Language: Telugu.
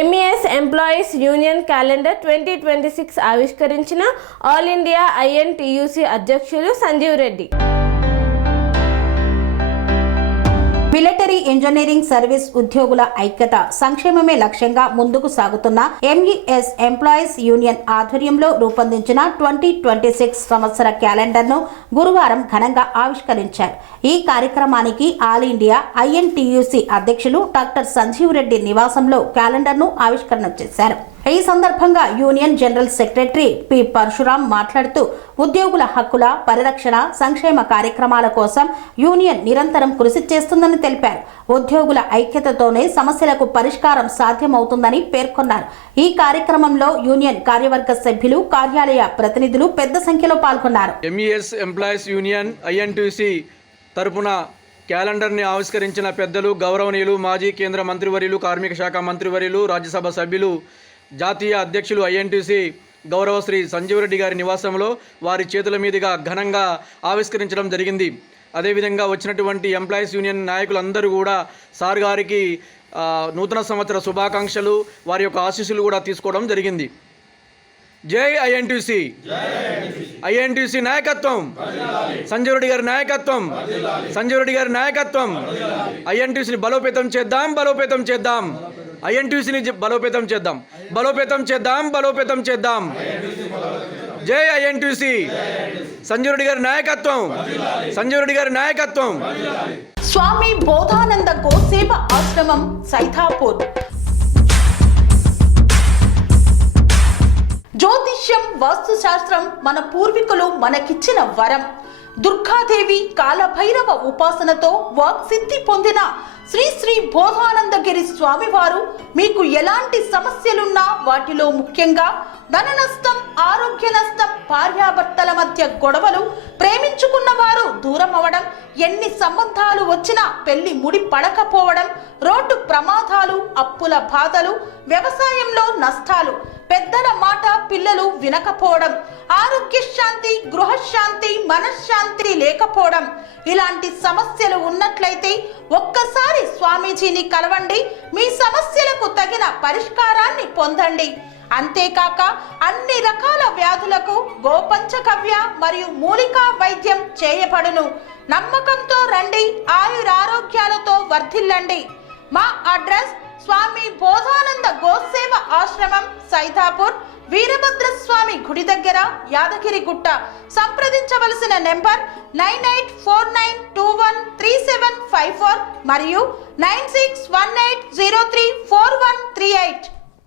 MES ఎంప్లాయీస్ యూనియన్ క్యాలెండర్ 2026 ఆవిష్కరించిన ఆల్ ఇండియా INTUC అధ్యక్షులు Sanjeev Reddy. Military engineering service ఉద్యోగుల ఐక్యత సంక్షేమమే లక్ష్యంగా ముందుకు సాగుతున్న MES ఎంప్లాయీస్ యూనియన్ ఆధ్వర్యంలో రూపొందించిన 2026 సంవత్సర క్యాలెండర్ను గురువారం ఘనంగా ఆవిష్కరించారు. ఈ కార్యక్రమానికి ఆల్ ఇండియా INTUC అధ్యక్షులు డాక్టర్ సంజీవ్ రెడ్డి నివాసంలో క్యాలెండర్ను ఆవిష్కరణ చేశారు. ఈ సందర్భంగా union general secretary P Parashuram మాట్లాడుతూ ఉద్యోగుల హక్కుల పరిరక్షణ సంక్షేమ కార్యక్రమాల కోసం యూనియన్ నిరంతరం కృషి చేస్తుందని తెలిపారు. ఉద్యోగుల ఐక్యతతోనే సమస్యలకు పరిష్కారం సాధ్యమవుతుందని పేర్కొన్నారు. ఈ కార్యక్రమంలో యూనియన్ కార్యవర్గ సభ్యులు కార్యాలయ ప్రతినిధులు పెద్ద సంఖ్యలో పాల్గొన్నారు. MES ఎంప్లాయీస్ యూనియన్ INTUC తరపున క్యాలెండర్ని ఆవిష్కరించిన పెద్దలు గౌరవనీయులు మాజీ కేంద్ర మంత్రివర్యులు కార్మిక శాఖ మంత్రివర్యులు రాజ్యసభ సభ్యులు జాతీయ అధ్యక్షులు INTUC గౌరవ శ్రీ సంజీవ్ రెడ్డి గారి నివాసంలో వారి చేతుల మీదుగా ఘనంగా ఆవిష్కరించడం జరిగింది. అదేవిధంగా వచ్చినటువంటి ఎంప్లాయీస్ యూనియన్ నాయకులందరూ కూడా సార్ గారికి నూతన సంవత్సర శుభాకాంక్షలు వారి యొక్క ఆశీస్సులు కూడా తీసుకోవడం జరిగింది. జై INTUC, INTUC నాయకత్వం, సంజీవ్ రెడ్డి గారి నాయకత్వం, సంజీవ్ రెడ్డి గారి నాయకత్వం. INTUCని బలోపేతం చేద్దాం, బలోపేతం చేద్దాం. INTUCని బలోపేతం చేద్దాం, బలోపేతం చేద్దాం, బలోపేతం చేద్దాం. జై INTUC, సంజీవ్ రెడ్డి గారి నాయకత్వం, సంజీవ్ రెడ్డి గారి నాయకత్వం. స్వామి బోధానంద గోసేవ ఆశ్రమం సైథాపూర్. జ్యోతిష్యం వాస్తు శాస్త్రం మన పూర్వీకులు మనకిచ్చిన వరం. దుర్గాదేవి కాలభైరవ ఉపాసనతో వాక్సిద్ధి పొందిన శ్రీ శ్రీ బోధానందగిరి స్వామివారు మీకు ఎలాంటి సమస్యలున్నా వాటిలో ముఖ్యంగా ధన నష్టం, ఆరోగ్య నష్టం, భార్యాభర్తల మధ్య గొడవలు, ప్రేమించుకున్న వారు దూరం అవడం, ఎన్ని సంబంధాలు వచ్చినా పెళ్లి ముడి పడకపోవడం, రోడ్డు ప్రమాదాలు, అప్పుల బాధలు, వ్యవసాయంలో నష్టాలు, పెద్దల మాట పిల్లలు వినకపోవడం, ఆరోగ్య శాంతి, గృహశాంతి, మనశ్శాంతి లేకపోవడం, ఇలాంటి సమస్యలు ఉన్నట్లయితే ఒక్కసారి స్వామీజీని కలవండి. మీ సమస్యలకు తగిన పరిష్కారాన్ని పొందండి. అంతేకాక అన్ని రకాల వ్యాధులకు గోపంచగవ్య మరియు మూలికా వైద్యం చేయబడును. నమ్మకంతో రండి, ఆయురారోగ్యాలతో వర్ధిల్లండి. మా అడ్రస్ స్వామి బోధానంద గోసేవ ఆశ్రమం సైథాపూర్, వీరభద్రస్వామి గుడి దగ్గర, యాదగిరిగుట్ట. సంప్రదించవలసిన నెంబర్ 9849213754 మరియు 9618034138.